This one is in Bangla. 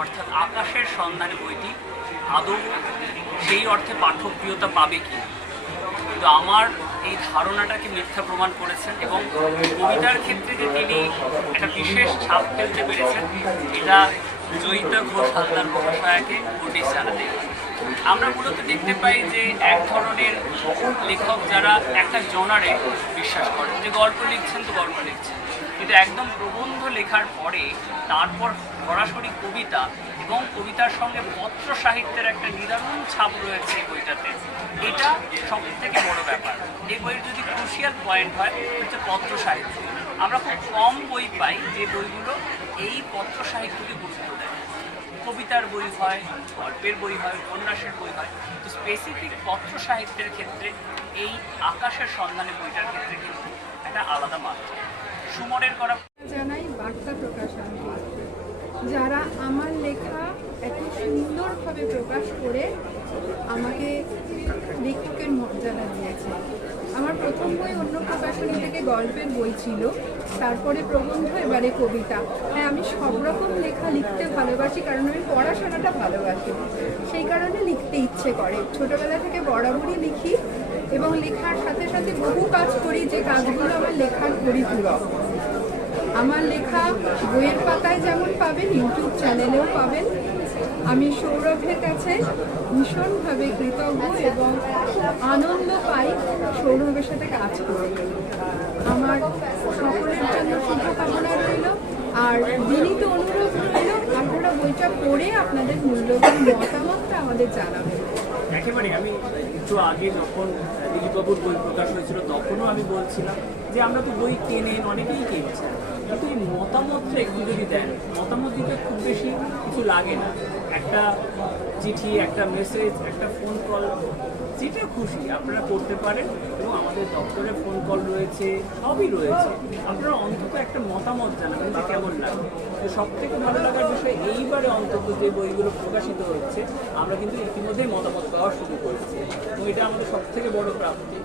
অর্থাৎ আকাশের সন্ধানে বইটি আদৌ সেই অর্থে পাঠকপ্রিয়তা পাবে কি? কিন্তু আমার এই ধারণাটাকে মিথ্যা প্রমাণ করেছেন এবং কবিতার ক্ষেত্রে যে তিনি একটা বিশেষ ছাপ ফেলতে পেরেছেন, এটা জয়িতা ঘোষ হালদার মহাশয়াকে নোটিশ জানাতে। আমরা মূলত দেখতে পাই যে এক ধরনের লেখক যারা একটা জনারে বিশ্বাস করেন। যে গল্প লিখছেন, তো গল্প লিখছেন। কিন্তু একদম প্রবন্ধ লেখার পরে তারপর সরাসরি কবিতা এবং কবিতার সঙ্গে পত্র সাহিত্যের একটা নিদারুণ ছাপ রয়েছে এই বইটাতে। এটা সব থেকে বড় ব্যাপার। এই বইয়ের যদি ক্রুশিয়াল পয়েন্ট হয়, হচ্ছে পত্র সাহিত্য। আমরা খুব কম বই পাই যে বইগুলো এই পত্র সাহিত্যকে গুরুত্ব দেয়। কবিতার বই হয়, গল্পের বই হয়, উপন্যাসের বই হয়। স্পেসিফিক পত্র সাহিত্যের ক্ষেত্রে এই আকাশের সন্ধানে বইটার ক্ষেত্রে কিন্তু একটা আলাদা মাত্রা। সুমনের করা জানাই বার্তা প্রকাশ যারা আমার লেখা এত সুন্দরভাবে প্রকাশ করে আমাকে লেখকের মর্যাদা দিয়েছে। প্রথম বই অন্য প্রকাশনী থেকে গল্পের বই ছিল, তারপরে প্রবন্ধ, এবারে কবিতা। হ্যাঁ আমি সব রকম লেখা লিখতে ভালোবাসি কারণ আমি পড়াশোনাটা ভালোবাসি। সেই কারণে লিখতে ইচ্ছে করে। ছোটবেলা থেকে বরাবরই লিখি এবং লেখার সাথে সাথে বহু কাজ করি, যে কাজগুলো আমার লেখার পরিপূরক। আমার লেখা বইয়ের পাতায় যেমন পাবেন, ইউটিউব চ্যানেলেও পাবেন। আমি সৌরভের কাছে ভীষণভাবে কৃতজ্ঞ এবং আনন্দ পাই সৌরভের সাথে কাজ করে। আমার সকলের জন্য শুভকামনা রইল আর বিনীত অনুরোধ রইল, আপনারা বইটা পড়ে আপনাদের মূল্যবান মতামতটা আমাদের জানাবেন। একেবারে, আমি একটু আগে যখন দিলীপবাবুর বই প্রকাশ হয়েছিল, তখনও আমি বলছিলাম যে আমরা তো বই কেনেন, অনেকেই কিনছে কিন্তু এই মতামতটা একটু যদি দেন, মতামত দিতে খুব বেশি কিছু লাগে না। একটা চিঠি, একটা মেসেজ একটা ফোন কল যেটা খুশি আপনারা করতে পারেন এবং আমাদের দপ্তরে ফোন কল রয়েছে, সবই রয়েছে। আপনারা অন্তত একটা মতামত জানাবেন যে কেমন লাগে। তো সব থেকে ভালো লাগার বিষয়, এইবারে অন্তত যে বইগুলো প্রকাশিত হচ্ছে, আমরা কিন্তু ইতিমধ্যেই মতামত পাওয়া শুরু করেছি। এবং এটা আমাদের সব থেকে বড় প্রাপ্তি।